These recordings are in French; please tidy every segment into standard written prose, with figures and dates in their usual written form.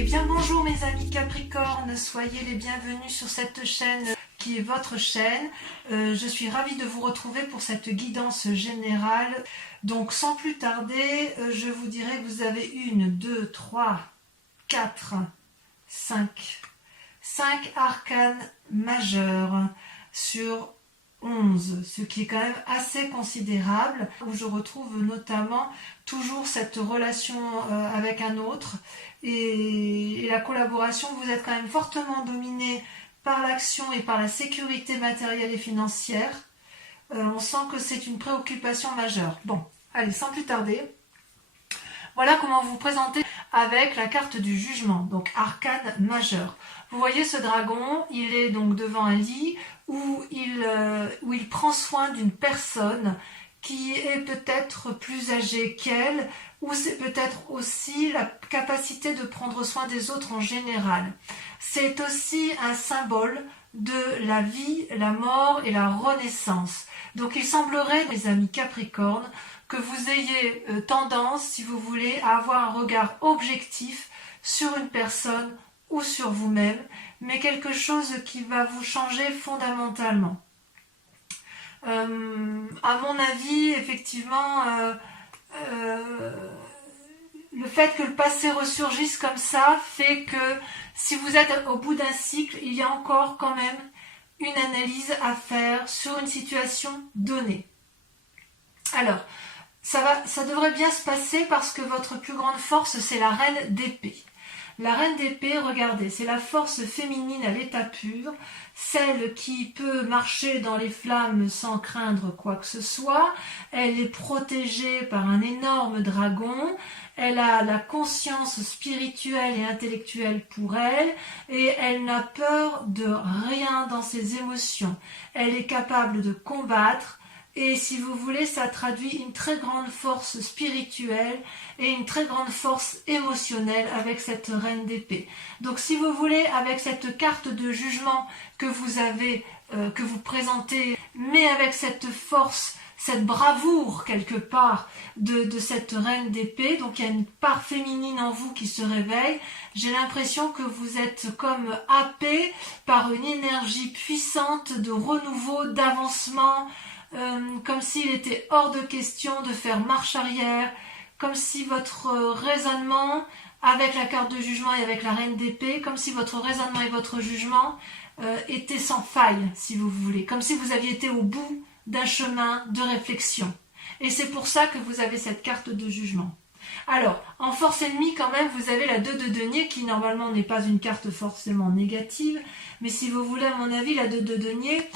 Eh bien bonjour mes amis Capricorne, soyez les bienvenus sur cette chaîne qui est votre chaîne. Je suis ravie de vous retrouver pour cette guidance générale. Donc sans plus tarder, je vous dirai que vous avez 1, 2, 3, 4, 5 arcanes majeurs sur 11, ce qui est quand même assez considérable, où je retrouve notamment toujours cette relation avec un autre et la collaboration. Vous êtes quand même fortement dominé par l'action et par la sécurité matérielle et financière. On sent que c'est une préoccupation majeure. Bon, allez, sans plus tarder, voilà comment vous présenter avec la carte du jugement, donc arcane majeur. Vous voyez ce dragon, il est donc devant un lit où il prend soin d'une personne qui est peut-être plus âgée qu'elle, ou c'est peut-être aussi la capacité de prendre soin des autres en général. C'est aussi un symbole de la vie, la mort et la renaissance. Donc il semblerait, mes amis Capricorne, que vous ayez tendance, si vous voulez, à avoir un regard objectif sur une personne ou sur vous-même, mais quelque chose qui va vous changer fondamentalement. À mon avis, effectivement, le fait que le passé ressurgisse comme ça fait que si vous êtes au bout d'un cycle, il y a encore quand même une analyse à faire sur une situation donnée. Alors, ça devrait bien se passer parce que votre plus grande force, c'est la reine d'épée. La reine d'épée, regardez, c'est la force féminine à l'état pur, celle qui peut marcher dans les flammes sans craindre quoi que ce soit. Elle est protégée par un énorme dragon, elle a la conscience spirituelle et intellectuelle pour elle, et elle n'a peur de rien dans ses émotions. Elle est capable de combattre, et si vous voulez, ça traduit une très grande force spirituelle et une très grande force émotionnelle avec cette reine d'épée. Donc si vous voulez, avec cette carte de jugement que vous avez, que vous présentez, mais avec cette force, cette bravoure quelque part de cette reine d'épée, donc il y a une part féminine en vous qui se réveille, j'ai l'impression que vous êtes comme happé par une énergie puissante de renouveau, d'avancement, comme s'il était hors de question de faire marche arrière, comme si votre raisonnement, avec la carte de jugement et avec la reine d'épée, comme si votre raisonnement et votre jugement étaient sans faille, si vous voulez, comme si vous aviez été au bout d'un chemin de réflexion. Et c'est pour ça que vous avez cette carte de jugement. Alors, en force ennemie, quand même, vous avez la 2 de denier, qui normalement n'est pas une carte forcément négative, mais si vous voulez, à mon avis, la 2 de denier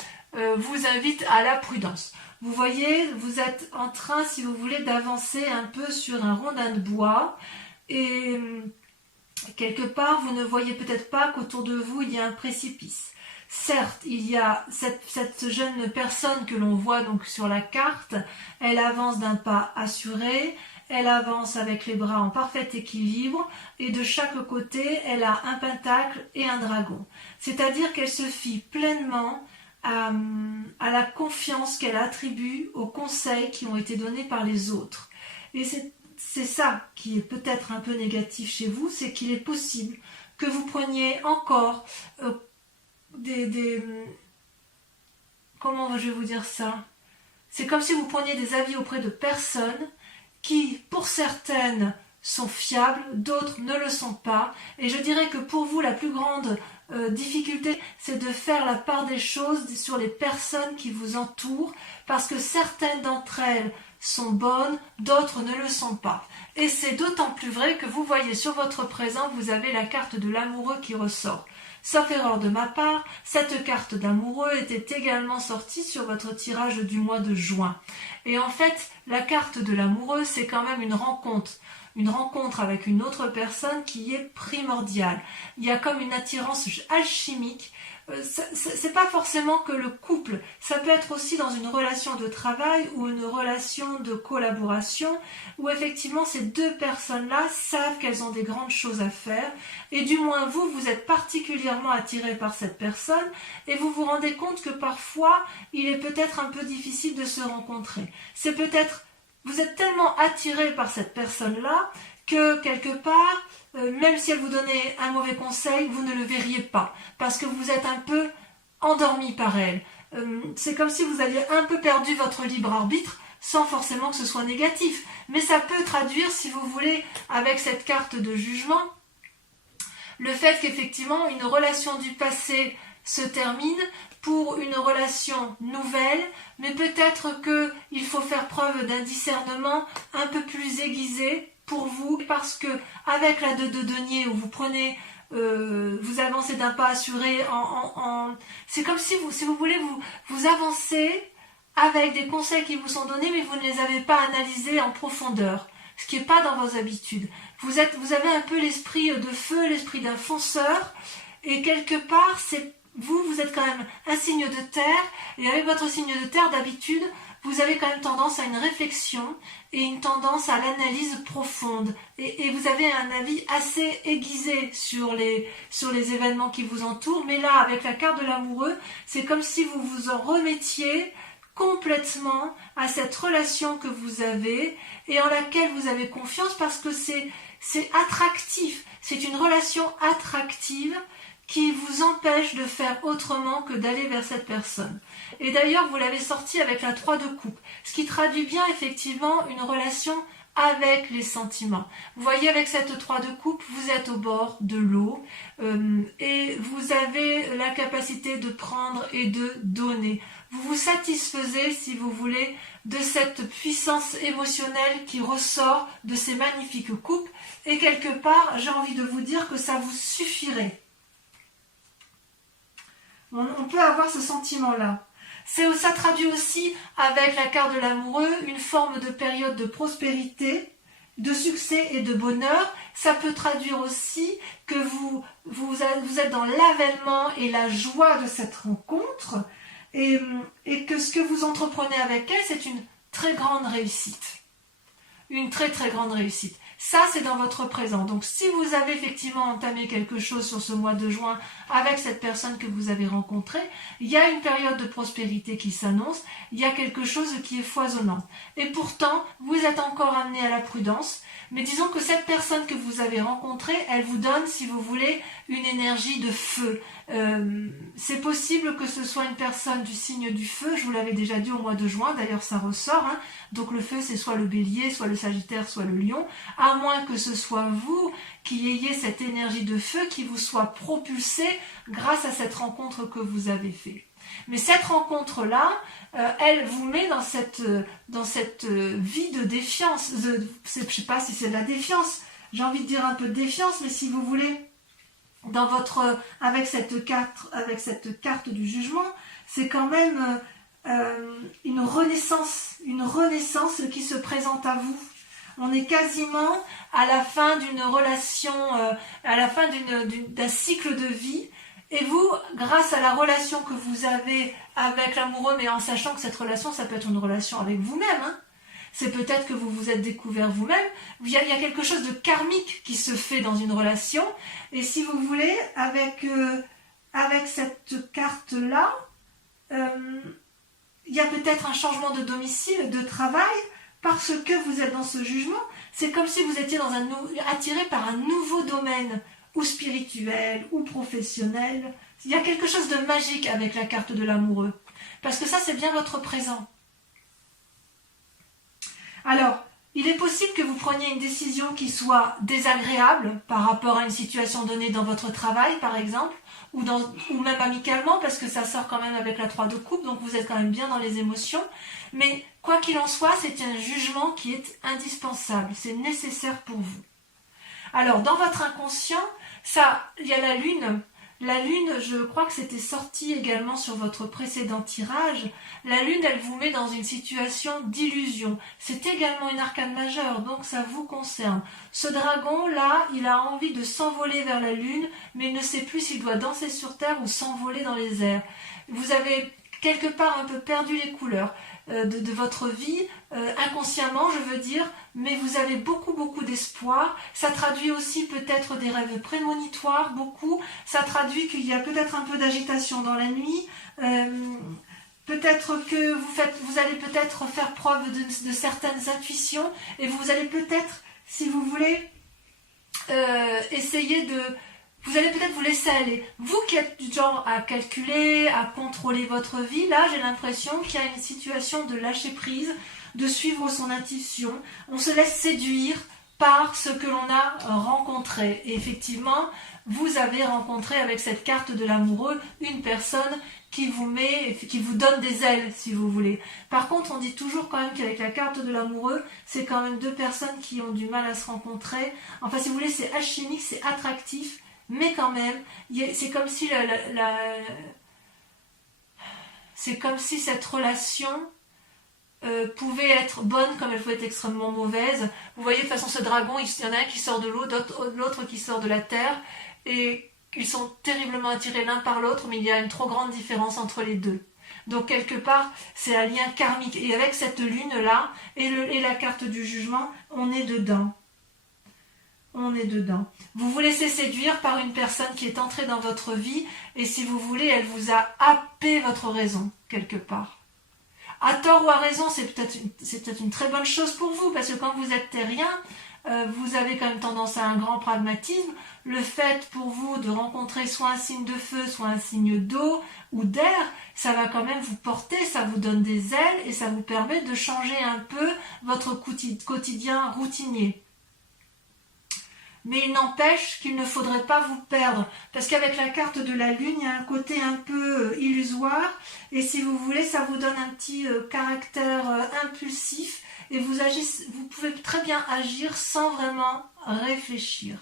vous invite à la prudence. Vous voyez, vous êtes en train, si vous voulez, d'avancer un peu sur un rondin de bois, et quelque part, vous ne voyez peut-être pas qu'autour de vous, il y a un précipice. Certes, il y a cette jeune personne que l'on voit donc sur la carte, elle avance d'un pas assuré, elle avance avec les bras en parfait équilibre, et de chaque côté, elle a un pentacle et un dragon. C'est-à-dire qu'elle se fie pleinement à la confiance qu'elle attribue aux conseils qui ont été donnés par les autres. Et c'est ça qui est peut-être un peu négatif chez vous, c'est qu'il est possible que vous preniez encore comment je vais vous dire ça? C'est comme si vous preniez des avis auprès de personnes qui, pour certaines, sont fiables, d'autres ne le sont pas. Et je dirais que pour vous, la plus grande difficulté, c'est de faire la part des choses sur les personnes qui vous entourent, parce que certaines d'entre elles sont bonnes, d'autres ne le sont pas. Et c'est d'autant plus vrai que vous voyez sur votre présent, vous avez la carte de l'amoureux qui ressort. Sauf erreur de ma part, cette carte d'amoureux était également sortie sur votre tirage du mois de juin. Et en fait, la carte de l'amoureux, c'est quand même une rencontre avec une autre personne qui est primordiale. Il y a comme une attirance alchimique. C'est pas forcément que le couple, ça peut être aussi dans une relation de travail ou une relation de collaboration où effectivement ces deux personnes-là savent qu'elles ont des grandes choses à faire, et du moins vous êtes particulièrement attiré par cette personne et vous vous rendez compte que parfois il est peut-être un peu difficile de se rencontrer. C'est peut-être, vous êtes tellement attiré par cette personne-là que quelque part, même si elle vous donnait un mauvais conseil, vous ne le verriez pas, parce que vous êtes un peu endormi par elle. C'est comme si vous aviez un peu perdu votre libre arbitre, sans forcément que ce soit négatif. Mais ça peut traduire, si vous voulez, avec cette carte de jugement, le fait qu'effectivement une relation du passé se termine pour une relation nouvelle, mais peut-être qu'il faut faire preuve d'un discernement un peu plus aiguisé pour vous, parce que avec la 2 de denier où vous prenez, vous avancez d'un pas assuré, c'est comme si vous voulez, vous avancez avec des conseils qui vous sont donnés, mais vous ne les avez pas analysés en profondeur, ce qui n'est pas dans vos habitudes. Vous avez un peu l'esprit de feu, l'esprit d'un fonceur, et quelque part, vous êtes quand même un signe de terre, et avec votre signe de terre, d'habitude, vous avez quand même tendance à une réflexion et une tendance à l'analyse profonde. Et vous avez un avis assez aiguisé sur les événements qui vous entourent. Mais là, avec la carte de l'amoureux, c'est comme si vous vous en remettiez complètement à cette relation que vous avez et en laquelle vous avez confiance, parce que c'est attractif. C'est une relation attractive qui vous empêche de faire autrement que d'aller vers cette personne. Et d'ailleurs, vous l'avez sorti avec la 3 de coupe, ce qui traduit bien effectivement une relation avec les sentiments. Vous voyez, avec cette 3 de coupe, vous êtes au bord de l'eau et vous avez la capacité de prendre et de donner. Vous vous satisfaisez, si vous voulez, de cette puissance émotionnelle qui ressort de ces magnifiques coupes, et quelque part, j'ai envie de vous dire que ça vous suffirait. On peut avoir ce sentiment-là. Ça traduit aussi, avec la carte de l'amoureux, une forme de période de prospérité, de succès et de bonheur. Ça peut traduire aussi que vous êtes dans l'avènement et la joie de cette rencontre, et que ce que vous entreprenez avec elle, c'est une très grande réussite. Une très très grande réussite. Ça, c'est dans votre présent. Donc, si vous avez effectivement entamé quelque chose sur ce mois de juin avec cette personne que vous avez rencontrée, il y a une période de prospérité qui s'annonce, il y a quelque chose qui est foisonnant. Et pourtant, vous êtes encore amené à la prudence, mais disons que cette personne que vous avez rencontrée, elle vous donne, si vous voulez, une énergie de feu. C'est possible que ce soit une personne du signe du feu, je vous l'avais déjà dit au mois de juin, d'ailleurs ça ressort, hein. Donc le feu, c'est soit le bélier, soit le sagittaire, soit le lion, à moins que ce soit vous qui ayez cette énergie de feu qui vous soit propulsée grâce à cette rencontre que vous avez faite. Mais cette rencontre-là, elle vous met dans cette vie de défiance. Je ne sais pas si c'est de la défiance, j'ai envie de dire un peu de défiance, mais si vous voulez, avec cette carte du jugement, c'est quand même une renaissance qui se présente à vous. On est quasiment à la fin d'une relation, à la fin d'un cycle de vie. Et vous, grâce à la relation que vous avez avec l'amoureux, mais en sachant que cette relation, ça peut être une relation avec vous-même, hein. C'est peut-être que vous vous êtes découvert vous-même. Il y a quelque chose de karmique qui se fait dans une relation. Et si vous voulez, avec cette carte-là, il y a peut-être un changement de domicile, de travail, parce que vous êtes dans ce jugement. C'est comme si vous étiez attiré par un nouveau domaine, ou spirituel, ou professionnel. Il y a quelque chose de magique avec la carte de l'amoureux. Parce que ça, c'est bien votre présent. Alors, il est possible que vous preniez une décision qui soit désagréable par rapport à une situation donnée dans votre travail, par exemple, ou même amicalement, parce que ça sort quand même avec la 3 de coupe, donc vous êtes quand même bien dans les émotions. Mais quoi qu'il en soit, c'est un jugement qui est indispensable, c'est nécessaire pour vous. Alors, dans votre inconscient, il y a la lune. La lune, je crois que c'était sorti également sur votre précédent tirage. La lune, elle vous met dans une situation d'illusion. C'est également une arcane majeure, donc ça vous concerne. Ce dragon-là, il a envie de s'envoler vers la lune, mais il ne sait plus s'il doit danser sur terre ou s'envoler dans les airs. Vous avez quelque part un peu perdu les couleurs de votre vie, inconsciemment je veux dire, mais vous avez beaucoup d'espoir. Ça traduit aussi peut-être des rêves prémonitoires, beaucoup. Ça traduit qu'il y a peut-être un peu d'agitation dans la nuit. Peut-être que vous allez peut-être faire preuve de certaines intuitions, et vous allez peut-être, si vous voulez, essayez de... Vous allez peut-être vous laisser aller. Vous qui êtes du genre à calculer, à contrôler votre vie, là j'ai l'impression qu'il y a une situation de lâcher prise, de suivre son intuition. On se laisse séduire par ce que l'on a rencontré. Et effectivement, vous avez rencontré avec cette carte de l'amoureux une personne qui vous donne des ailes, si vous voulez. Par contre, on dit toujours quand même qu'avec la carte de l'amoureux, c'est quand même deux personnes qui ont du mal à se rencontrer. Enfin, si vous voulez, c'est alchimique, c'est attractif, mais quand même, c'est comme si c'est comme si cette relation pouvait être bonne comme elle pouvait être extrêmement mauvaise. Vous voyez, de toute façon, ce dragon, il y en a un qui sort de l'eau, l'autre qui sort de la terre, et ils sont terriblement attirés l'un par l'autre, mais il y a une trop grande différence entre les deux. Donc, quelque part, c'est un lien karmique. Et avec cette lune-là, et la carte du jugement, on est dedans. On est dedans. Vous vous laissez séduire par une personne qui est entrée dans votre vie, et si vous voulez, elle vous a happé votre raison, quelque part. À tort ou à raison, c'est peut-être une très bonne chose pour vous, parce que quand vous êtes terrien, vous avez quand même tendance à un grand pragmatisme. Le fait pour vous de rencontrer soit un signe de feu, soit un signe d'eau ou d'air, ça va quand même vous porter, ça vous donne des ailes et ça vous permet de changer un peu votre quotidien routinier. Mais il n'empêche qu'il ne faudrait pas vous perdre, parce qu'avec la carte de la lune, il y a un côté un peu illusoire, et si vous voulez, ça vous donne un petit caractère impulsif, et vous pouvez très bien agir sans vraiment réfléchir.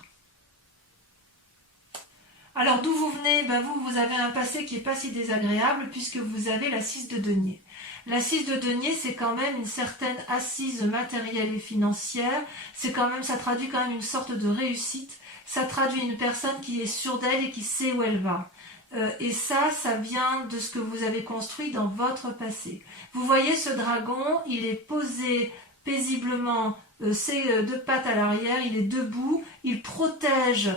Alors d'où vous venez? Vous avez un passé qui n'est pas si désagréable, puisque vous avez la 6 de denier. La 6 de denier, c'est quand même une certaine assise matérielle et financière. Ça traduit quand même une sorte de réussite. Ça traduit une personne qui est sûre d'elle et qui sait où elle va. Et ça vient de ce que vous avez construit dans votre passé. Vous voyez ce dragon, il est posé paisiblement, ses deux pattes à l'arrière, il est debout, il protège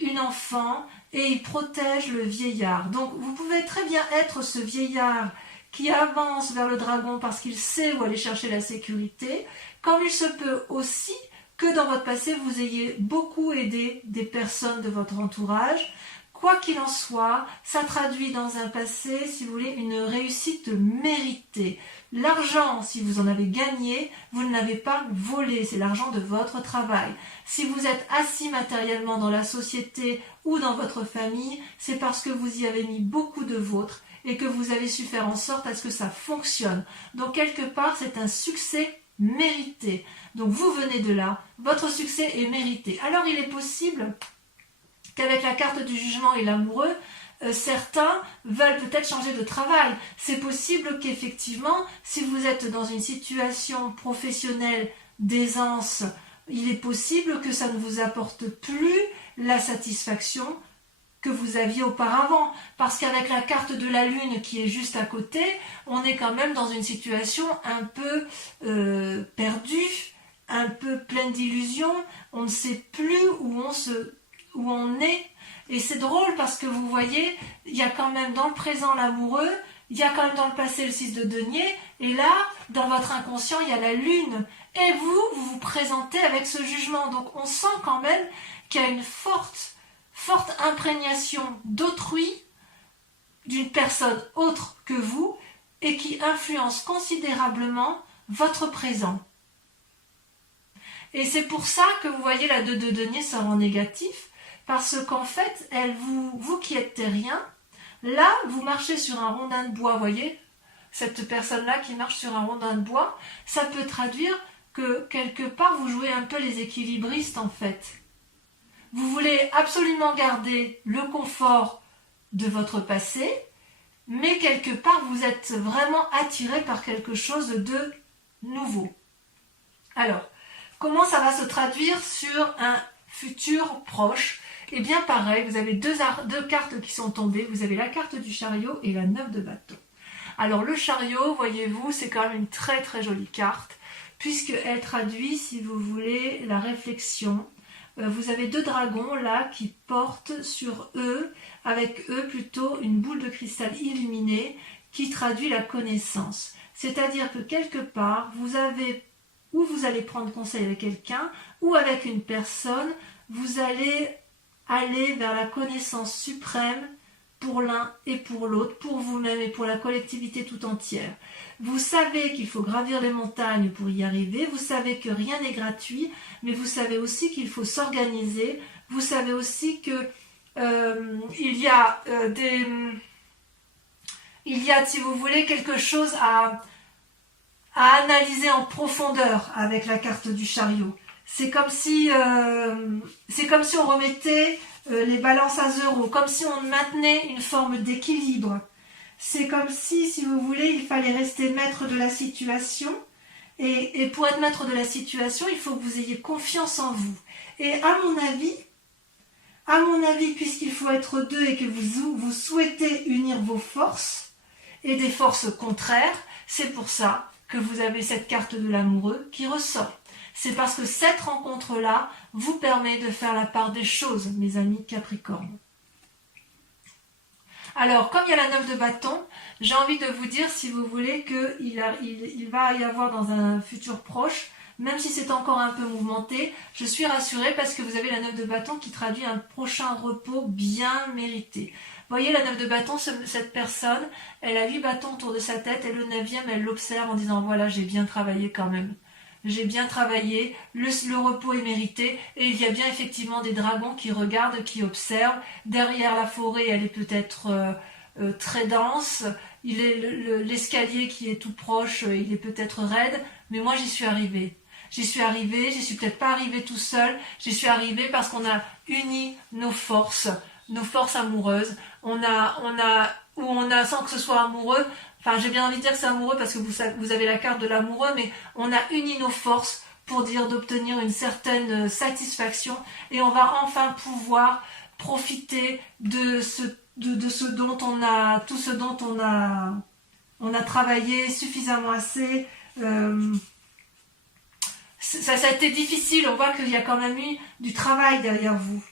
une enfant et il protège le vieillard. Donc vous pouvez très bien être ce vieillard qui avance vers le dragon parce qu'il sait où aller chercher la sécurité, comme il se peut aussi que dans votre passé, vous ayez beaucoup aidé des personnes de votre entourage. Quoi qu'il en soit, ça traduit dans un passé, si vous voulez, une réussite méritée. L'argent, si vous en avez gagné, vous ne l'avez pas volé, c'est l'argent de votre travail. Si vous êtes assis matériellement dans la société ou dans votre famille, c'est parce que vous y avez mis beaucoup de vôtre et que vous avez su faire en sorte à ce que ça fonctionne. Donc quelque part, c'est un succès mérité. Donc vous venez de là, votre succès est mérité. Alors il est possible qu'avec la carte du jugement et l'amoureux, certains veulent peut-être changer de travail. C'est possible qu'effectivement, si vous êtes dans une situation professionnelle d'aisance, il est possible que ça ne vous apporte plus la satisfaction que vous aviez auparavant. Parce qu'avec la carte de la lune qui est juste à côté, on est quand même dans une situation un peu perdue, un peu pleine d'illusions. On ne sait plus où on est. Et c'est drôle parce que vous voyez, il y a quand même dans le présent l'amoureux, il y a quand même dans le passé le 6 de denier, et là, dans votre inconscient, il y a la lune. Et vous vous présentez avec ce jugement. Donc on sent quand même qu'il y a une forte imprégnation d'autrui, d'une personne autre que vous, et qui influence considérablement votre présent. Et c'est pour ça que vous voyez la 2 de denier sort en négatif, parce qu'en fait, vous qui êtes terrien, là, vous marchez sur un rondin de bois, voyez, cette personne-là qui marche sur un rondin de bois, ça peut traduire que quelque part, vous jouez un peu les équilibristes en fait. Vous voulez absolument garder le confort de votre passé, mais quelque part, vous êtes vraiment attiré par quelque chose de nouveau. Alors, comment ça va se traduire sur un futur proche? Eh bien pareil, vous avez deux cartes qui sont tombées, vous avez la carte du chariot et la 9 de bâton. Alors le chariot, voyez-vous, c'est quand même une très très jolie carte, puisqu'elle traduit, si vous voulez, la réflexion. Vous avez deux dragons là qui portent sur eux, avec eux plutôt une boule de cristal illuminée qui traduit la connaissance. C'est-à-dire que quelque part, vous allez prendre conseil avec quelqu'un ou avec une personne, vous allez aller vers la connaissance suprême pour l'un et pour l'autre, pour vous-même et pour la collectivité tout entière. Vous savez qu'il faut gravir les montagnes pour y arriver, vous savez que rien n'est gratuit, mais vous savez aussi qu'il faut s'organiser, vous savez aussi que il y a, si vous voulez, quelque chose à analyser en profondeur avec la carte du chariot. C'est comme si on remettait les balances à zéro, comme si on maintenait une forme d'équilibre. C'est comme si vous voulez, il fallait rester maître de la situation. Et pour être maître de la situation, il faut que vous ayez confiance en vous. Et à mon avis, puisqu'il faut être deux et que vous souhaitez unir vos forces et des forces contraires, c'est pour ça que vous avez cette carte de l'amoureux qui ressort. C'est parce que cette rencontre-là vous permet de faire la part des choses, mes amis Capricorne. Alors, comme il y a la 9 de bâton, j'ai envie de vous dire, si vous voulez, qu'il va y avoir dans un futur proche, même si c'est encore un peu mouvementé, je suis rassurée parce que vous avez la 9 de bâton qui traduit un prochain repos bien mérité. Vous voyez, la 9 de bâton, cette personne, elle a 8 bâtons autour de sa tête et le 9e, elle l'observe en disant, voilà, j'ai bien travaillé quand même. J'ai bien travaillé, le repos est mérité, et il y a bien effectivement des dragons qui regardent, qui observent. Derrière la forêt, elle est peut-être très dense, l'escalier qui est tout proche, il est peut-être raide, mais moi j'y suis arrivée. J'y suis peut-être pas arrivée tout seul, j'y suis arrivée parce qu'on a uni nos forces amoureuses, on a, sans que ce soit amoureux, enfin j'ai bien envie de dire que c'est amoureux parce que vous avez la carte de l'amoureux, mais on a uni nos forces pour dire d'obtenir une certaine satisfaction et on va enfin pouvoir profiter de ce dont tout ce dont on a travaillé suffisamment assez. Ça a été difficile, on voit qu'il y a quand même eu du travail derrière vous.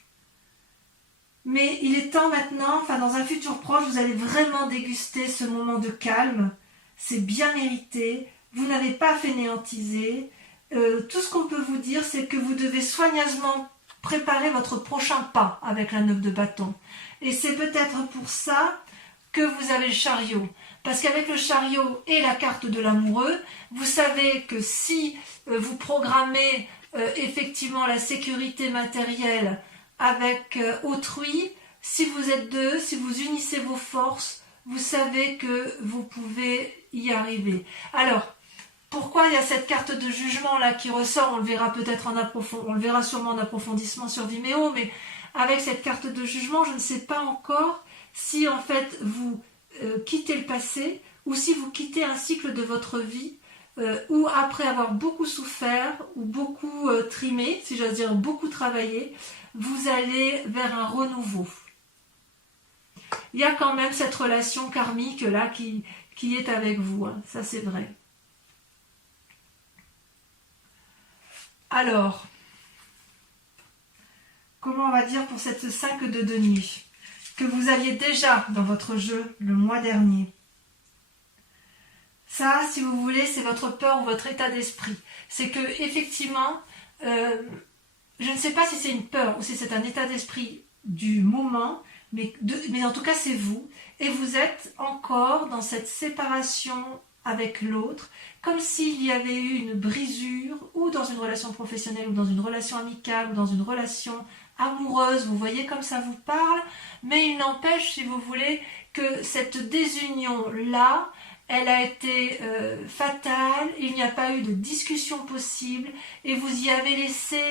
Mais il est temps maintenant, dans un futur proche, vous allez vraiment déguster ce moment de calme. C'est bien mérité, vous n'avez pas fainéantisé. Tout ce qu'on peut vous dire, c'est que vous devez soigneusement préparer votre prochain pas avec la 9 de bâton. Et c'est peut-être pour ça que vous avez le chariot. Parce qu'avec le chariot et la carte de l'amoureux, vous savez que si vous programmez effectivement la sécurité matérielle avec autrui, si vous êtes deux, si vous unissez vos forces, vous savez que vous pouvez y arriver. Alors, pourquoi il y a cette carte de jugement là qui ressort? On le verra peut-être on le verra sûrement en approfondissement sur Vimeo, mais avec cette carte de jugement, je ne sais pas encore si en fait vous quittez le passé ou si vous quittez un cycle de votre vie où après avoir beaucoup souffert ou beaucoup trimé, si j'ose dire beaucoup travaillé, vous allez vers un renouveau. Il y a quand même cette relation karmique là qui est avec vous, hein. Ça c'est vrai. Alors, comment on va dire pour cette 5 de denier que vous aviez déjà dans votre jeu le mois dernier? Ça, si vous voulez, c'est votre peur ou votre état d'esprit. C'est que effectivement, je ne sais pas si c'est une peur ou si c'est un état d'esprit du moment, mais en tout cas c'est vous. Et vous êtes encore dans cette séparation avec l'autre, comme s'il y avait eu une brisure, ou dans une relation professionnelle, ou dans une relation amicale, ou dans une relation amoureuse, vous voyez comme ça vous parle, mais il n'empêche, si vous voulez, que cette désunion-là, elle a été fatale, il n'y a pas eu de discussion possible, et vous y avez laissé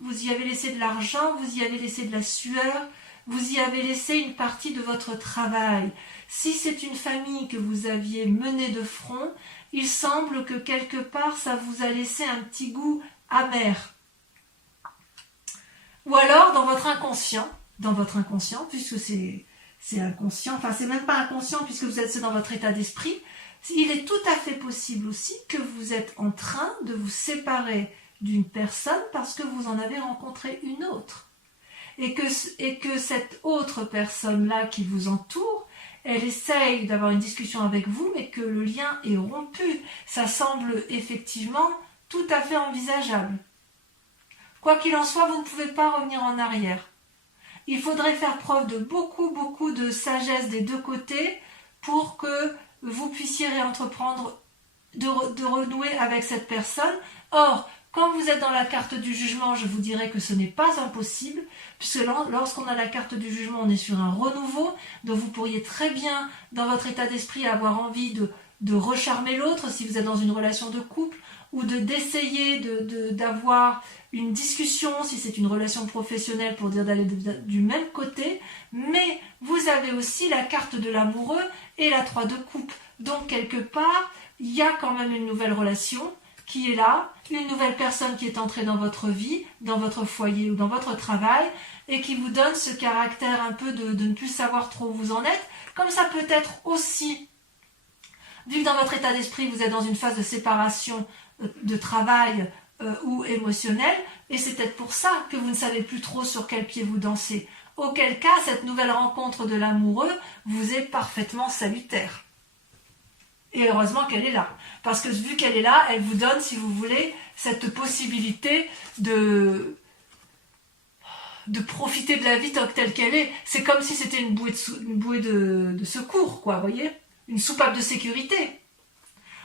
de l'argent, vous y avez laissé de la sueur, vous y avez laissé une partie de votre travail. Si c'est une famille que vous aviez menée de front, il semble que quelque part ça vous a laissé un petit goût amer. Ou alors dans votre inconscient, puisque c'est inconscient, enfin c'est même pas inconscient puisque vous êtes dans votre état d'esprit, il est tout à fait possible aussi que vous êtes en train de vous séparer d'une personne parce que vous en avez rencontré une autre. Et que cette autre personne-là qui vous entoure, elle essaye d'avoir une discussion avec vous, mais que le lien est rompu. Ça semble effectivement tout à fait envisageable. Quoi qu'il en soit, vous ne pouvez pas revenir en arrière. Il faudrait faire preuve de beaucoup de sagesse des deux côtés pour que vous puissiez réentreprendre, de renouer avec cette personne. Or, quand vous êtes dans la carte du jugement, je vous dirais que ce n'est pas impossible, puisque lorsqu'on a la carte du jugement, on est sur un renouveau, donc vous pourriez très bien, dans votre état d'esprit, avoir envie de recharmer l'autre, si vous êtes dans une relation de couple, ou d'essayer d'avoir une discussion, si c'est une relation professionnelle, pour dire d'aller du même côté, mais vous avez aussi la carte de l'amoureux et la 3 de coupe. Donc, quelque part, il y a quand même une nouvelle relation qui est là, une nouvelle personne qui est entrée dans votre vie, dans votre foyer ou dans votre travail, et qui vous donne ce caractère un peu de ne plus savoir trop où vous en êtes, comme ça peut être aussi, vu que dans votre état d'esprit, vous êtes dans une phase de séparation de travail ou émotionnelle, et c'est peut-être pour ça que vous ne savez plus trop sur quel pied vous dansez. Auquel cas, cette nouvelle rencontre de l'amoureux vous est parfaitement salutaire. Et heureusement qu'elle est là. Parce que vu qu'elle est là, elle vous donne, si vous voulez, cette possibilité de profiter de la vie telle qu'elle est. C'est comme si c'était une bouée de secours, quoi, vous voyez? Une soupape de sécurité.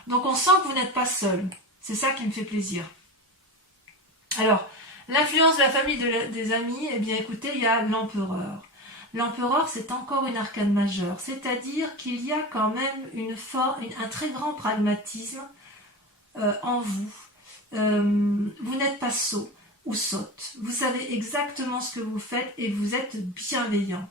Donc on sent que vous n'êtes pas seul. C'est ça qui me fait plaisir. Alors, l'influence de la famille, des amis, eh bien écoutez, il y a l'empereur. L'empereur, c'est encore une arcane majeure, c'est-à-dire qu'il y a quand même un très grand pragmatisme en vous. Vous n'êtes pas sot ou sotte. Vous savez exactement ce que vous faites et vous êtes bienveillant.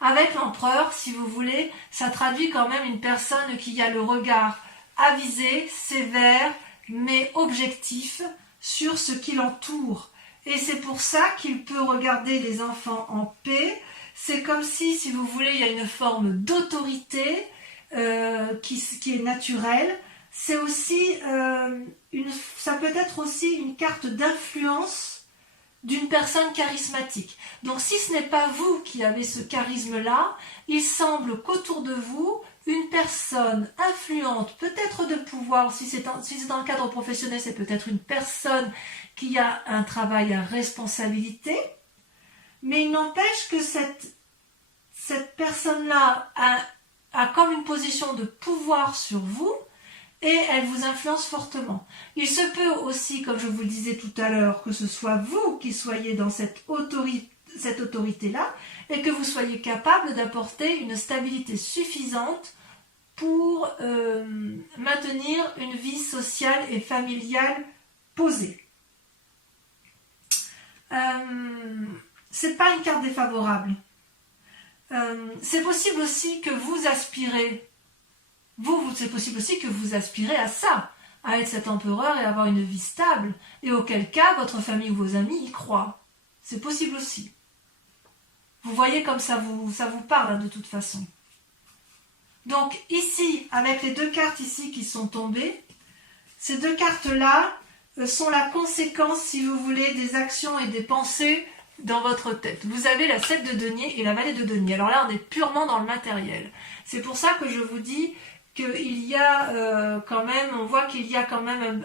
Avec l'empereur, si vous voulez, ça traduit quand même une personne qui a le regard avisé, sévère, mais objectif sur ce qui l'entoure. Et c'est pour ça qu'il peut regarder les enfants en paix. C'est comme si vous voulez, il y a une forme d'autorité qui est naturelle. C'est aussi ça peut être aussi une carte d'influence d'une personne charismatique. Donc si ce n'est pas vous qui avez ce charisme-là, il semble qu'autour de vous, une personne influente, peut-être de pouvoir, si c'est dans le cadre professionnel, c'est peut-être une personne qui a un travail à responsabilité, mais il n'empêche que cette personne-là a comme une position de pouvoir sur vous et elle vous influence fortement. Il se peut aussi, comme je vous le disais tout à l'heure, que ce soit vous qui soyez dans cette autorité-là et que vous soyez capable d'apporter une stabilité suffisante pour maintenir une vie sociale et familiale posée. C'est pas une carte défavorable. C'est possible aussi que vous aspirez, c'est possible aussi que vous aspirez à ça, à être cet empereur et avoir une vie stable, et auquel cas votre famille ou vos amis y croient. C'est possible aussi. Vous voyez comme ça vous parle de toute façon. Donc ici, avec les deux cartes ici qui sont tombées, ces deux cartes-là sont la conséquence, si vous voulez, des actions et des pensées dans votre tête. Vous avez la 7 de denier et la vallée de denier. Alors là, on est purement dans le matériel. C'est pour ça que je vous dis qu'il y a quand même, on voit qu'il y a quand même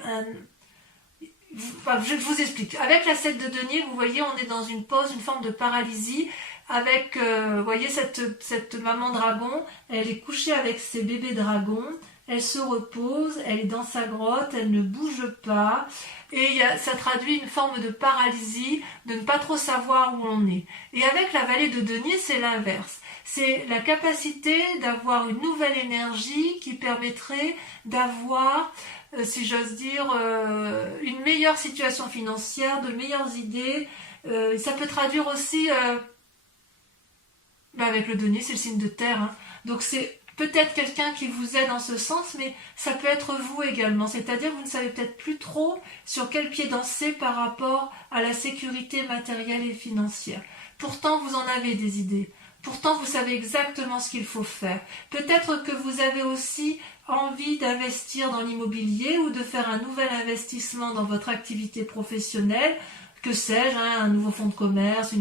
je vous explique. Avec la 7 de denier, vous voyez, on est dans une pause, une forme de paralysie. Avec, vous voyez, cette maman dragon, elle est couchée avec ses bébés dragons, elle se repose, elle est dans sa grotte, elle ne bouge pas, et ça traduit une forme de paralysie, de ne pas trop savoir où on est. Et avec la vallée de denier, c'est l'inverse. C'est la capacité d'avoir une nouvelle énergie qui permettrait d'avoir, si j'ose dire, une meilleure situation financière, de meilleures idées. Ça peut traduire aussi... avec le denier, c'est le signe de terre. Hein. Donc c'est peut-être quelqu'un qui vous aide dans ce sens, mais ça peut être vous également. C'est-à-dire que vous ne savez peut-être plus trop sur quel pied danser par rapport à la sécurité matérielle et financière. Pourtant, vous en avez des idées. Pourtant, vous savez exactement ce qu'il faut faire. Peut-être que vous avez aussi envie d'investir dans l'immobilier ou de faire un nouvel investissement dans votre activité professionnelle. Que sais-je, hein, un nouveau fonds de commerce,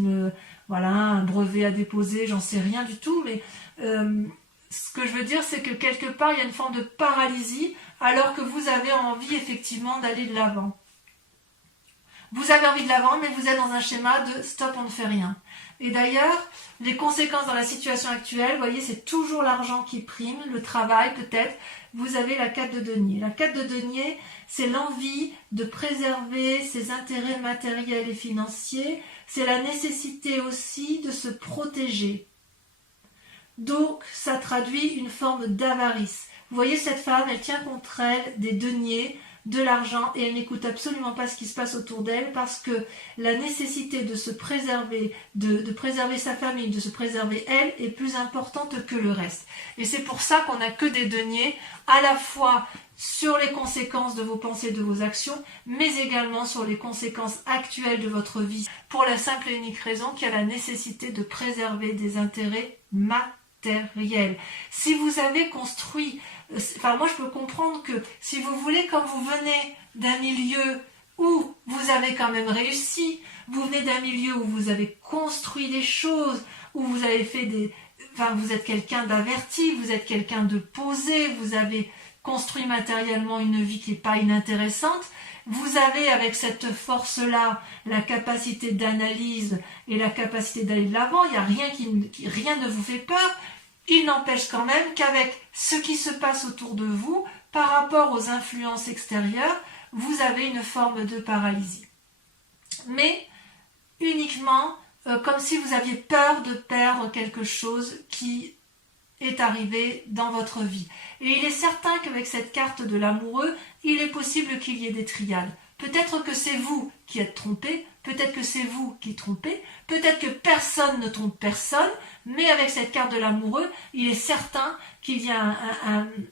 un brevet à déposer, j'en sais rien du tout, mais ce que je veux dire, c'est que quelque part, il y a une forme de paralysie, alors que vous avez envie effectivement d'aller de l'avant. Vous avez envie de la vendre, mais vous êtes dans un schéma de stop, on ne fait rien. Et d'ailleurs, les conséquences dans la situation actuelle, vous voyez, c'est toujours l'argent qui prime, le travail peut-être. Vous avez la 4 de denier. La 4 de denier, c'est l'envie de préserver ses intérêts matériels et financiers. C'est la nécessité aussi de se protéger. Donc, ça traduit une forme d'avarice. Vous voyez, cette femme, elle tient contre elle des deniers, de l'argent, et elle n'écoute absolument pas ce qui se passe autour d'elle parce que la nécessité de se préserver, de préserver sa famille, de se préserver elle, est plus importante que le reste. Et c'est pour ça qu'on n'a que des deniers, à la fois sur les conséquences de vos pensées, de vos actions, mais également sur les conséquences actuelles de votre vie, pour la simple et unique raison qu'il y a la nécessité de préserver des intérêts matériels. Si vous avez construit, enfin moi je peux comprendre que si vous voulez, quand vous venez d'un milieu où vous avez quand même réussi, vous venez d'un milieu où vous avez construit des choses, où vous avez fait des... Enfin, vous êtes quelqu'un d'averti, vous êtes quelqu'un de posé, vous avez construit matériellement une vie qui n'est pas inintéressante. Vous avez avec cette force-là la capacité d'analyse et la capacité d'aller de l'avant. Il n'y a rien ne vous fait peur. Il n'empêche quand même qu'avec ce qui se passe autour de vous, par rapport aux influences extérieures, vous avez une forme de paralysie. Mais uniquement comme si vous aviez peur de perdre quelque chose qui est arrivé dans votre vie. Et il est certain qu'avec cette carte de l'amoureux, il est possible qu'il y ait des triades. Peut-être que c'est vous qui êtes trompé, peut-être que c'est vous qui trompez, peut-être que personne ne trompe personne, mais avec cette carte de l'amoureux, il est certain qu'il y a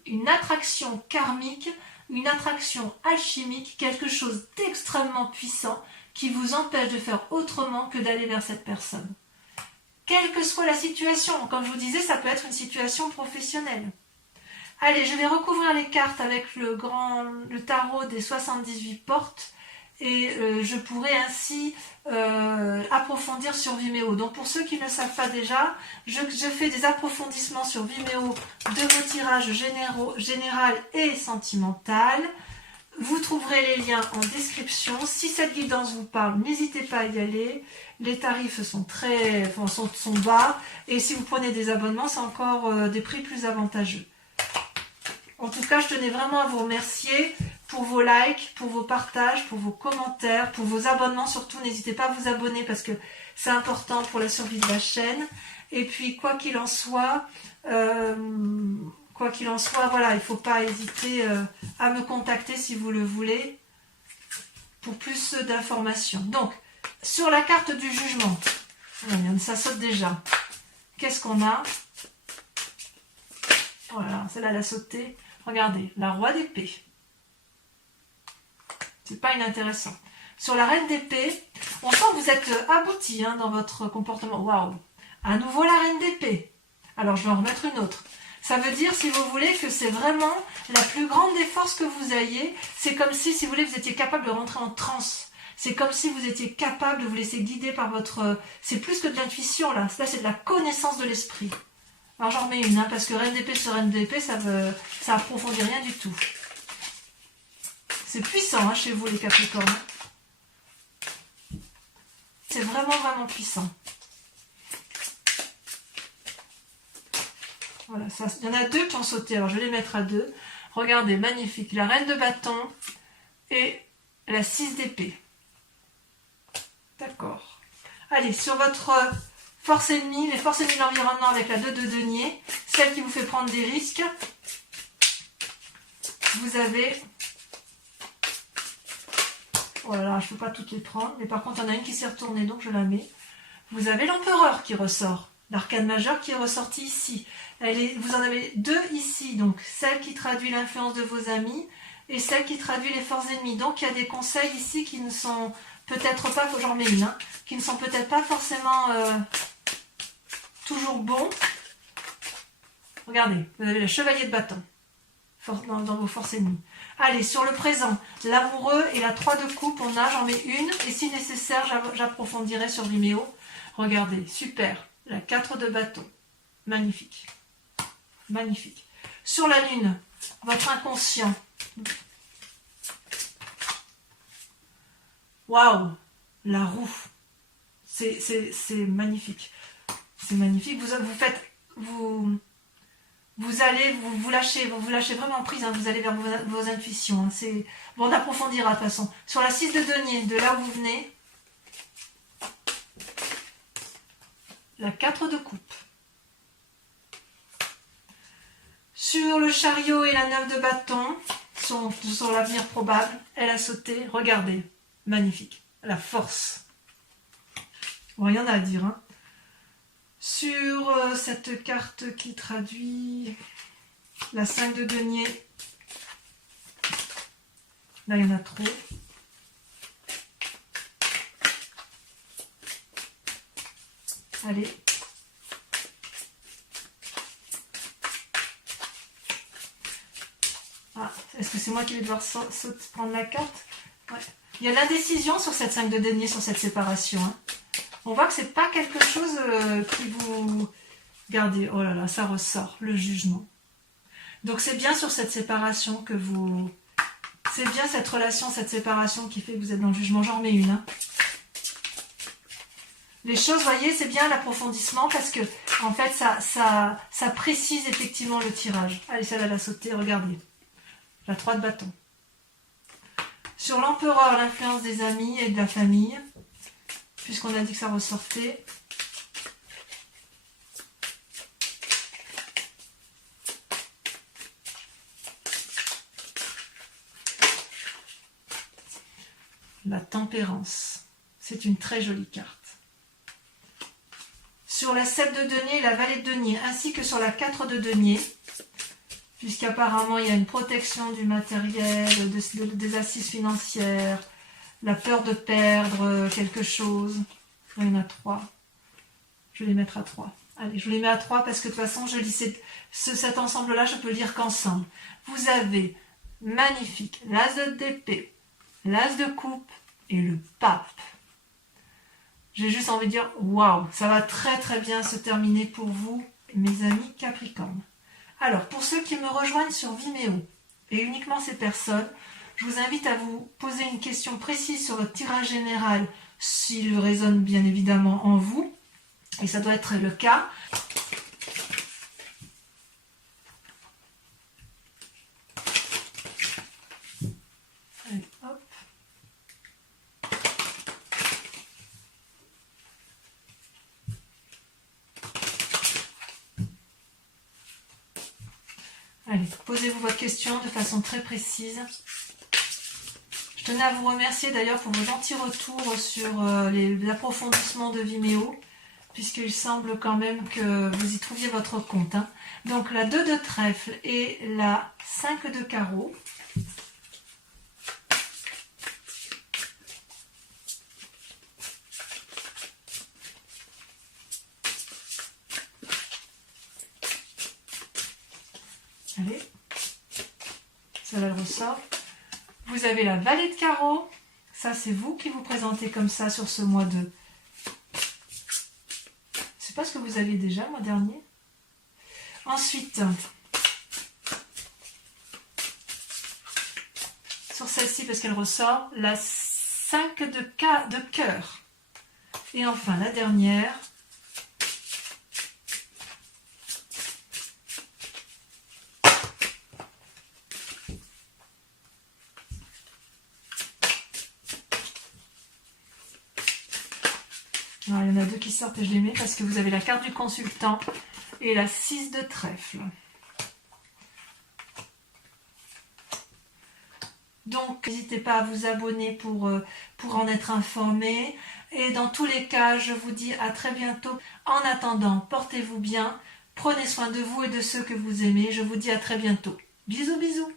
une attraction karmique, une attraction alchimique, quelque chose d'extrêmement puissant qui vous empêche de faire autrement que d'aller vers cette personne. Quelle que soit la situation, comme je vous disais, ça peut être une situation professionnelle. Allez, je vais recouvrir les cartes avec le tarot des 78 portes et je pourrai ainsi approfondir sur Vimeo. Donc pour ceux qui ne le savent pas déjà, je fais des approfondissements sur Vimeo de vos tirages général et sentimental. Vous trouverez les liens en description. Si cette guidance vous parle, n'hésitez pas à y aller. Les tarifs sont sont bas. Et si vous prenez des abonnements, c'est encore des prix plus avantageux. En tout cas, je tenais vraiment à vous remercier pour vos likes, pour vos partages, pour vos commentaires, pour vos abonnements. Surtout, n'hésitez pas à vous abonner parce que c'est important pour la survie de la chaîne. Et puis, quoi qu'il en soit, voilà, il ne faut pas hésiter à me contacter si vous le voulez pour plus d'informations. Donc, sur la carte du jugement, ça saute déjà. Qu'est-ce qu'on a? Voilà, celle-là, elle a sauté. Regardez, la roi d'épée. C'est pas inintéressant. Sur la reine d'épée, on sent que vous êtes abouti dans votre comportement. Waouh! À nouveau la reine d'épée. Alors, je vais en remettre une autre. Ça veut dire, si vous voulez, que c'est vraiment la plus grande des forces que vous ayez. C'est comme si vous voulez, vous étiez capable de rentrer en transe. C'est comme si vous étiez capable de vous laisser guider par votre... C'est plus que de l'intuition, là. Là, c'est de la connaissance de l'esprit. Alors, j'en remets une, parce que reine d'épée sur reine d'épée, ça approfondit rien du tout. C'est puissant, chez vous, les Capricornes. C'est vraiment, vraiment puissant. Voilà, il y en a deux qui ont sauté, alors je vais les mettre à deux. Regardez, magnifique, la reine de bâton et la 6 d'épée. D'accord. Allez, sur votre force ennemie, les forces ennemies de l'environnement avec la 2 de denier, celle qui vous fait prendre des risques, vous avez... Voilà, je ne peux pas toutes les prendre, mais par contre, il y en a une qui s'est retournée, donc je la mets. Vous avez l'empereur qui ressort, l'arcane majeur qui est ressorti ici. Vous en avez deux ici, donc celle qui traduit l'influence de vos amis et celle qui traduit les forces ennemies. Donc il y a des conseils ici qui ne sont peut-être pas, j'en mets une, qui ne sont peut-être pas forcément toujours bons. Regardez, vous avez le chevalier de bâton dans vos forces ennemies. Allez, sur le présent, l'amoureux et la 3 de coupe, j'en mets une et si nécessaire, j'approfondirai sur Vimeo. Regardez, super, la 4 de bâton, magnifique. Magnifique. Sur la lune, votre inconscient. Waouh, la roue. C'est magnifique. C'est magnifique. Vous allez vous lâchez vraiment prise, hein, vous allez vers vos intuitions. Hein, bon, on approfondira de toute façon. Sur la 6 de denier, de là où vous venez, la 4 de coupe. Sur le chariot et la 9 de bâton, sur l'avenir probable, elle a sauté. Regardez, magnifique. La force. Bon, rien à dire. Hein. Sur cette carte qui traduit la 5 de denier, là il y en a trop. Allez. Ah, est-ce que c'est moi qui vais devoir prendre la carte? Ouais. Il y a l'indécision sur cette 5 de denier, sur cette séparation. Hein. On voit que c'est pas quelque chose qui vous... Regardez, oh là là, ça ressort, le jugement. Donc c'est bien sur cette séparation que vous... C'est bien cette relation, cette séparation qui fait que vous êtes dans le jugement. J'en remets une. Hein. Les choses, vous voyez, c'est bien l'approfondissement parce que, en fait, ça précise effectivement le tirage. Allez, celle-là, elle a sauté, regardez. La 3 de bâton. Sur l'empereur, l'influence des amis et de la famille, puisqu'on a dit que ça ressortait. La tempérance. C'est une très jolie carte. Sur la 7 de denier et la valet de denier, ainsi que sur la 4 de denier, puisqu'apparemment il y a une protection du matériel, des assises financières, la peur de perdre quelque chose. Il y en a 3. Je vais les mettre à 3. Allez, je les mets à 3 parce que de toute façon, je lis cet ensemble-là, je peux le lire qu'ensemble. Vous avez magnifique l'as d'épée, l'as de coupe et le pape. J'ai juste envie de dire, waouh, ça va très très bien se terminer pour vous, mes amis Capricorne. Alors, pour ceux qui me rejoignent sur Vimeo, et uniquement ces personnes, je vous invite à vous poser une question précise sur votre tirage général, s'il résonne bien évidemment en vous, et ça doit être le cas. Allez, hop. Allez, posez-vous votre question de façon très précise. Je tenais à vous remercier d'ailleurs pour vos gentils retours sur les approfondissements de Vimeo, puisqu'il semble quand même que vous y trouviez votre compte. Hein. Donc la 2 de trèfle et la 5 de carreau. Allez, ça va le ressort. Vous avez la valet de carreau. Ça, c'est vous qui vous présentez comme ça sur ce mois de... C'est pas ce que vous aviez déjà le mois dernier. Ensuite, sur celle-ci, parce qu'elle ressort, la 5 de cœur. Et enfin, la dernière... Alors, il y en a 2 qui sortent et je les mets parce que vous avez la carte du consultant et la 6 de trèfle. Donc, n'hésitez pas à vous abonner pour en être informé. Et dans tous les cas, je vous dis à très bientôt. En attendant, portez-vous bien, prenez soin de vous et de ceux que vous aimez. Je vous dis à très bientôt. Bisous, bisous.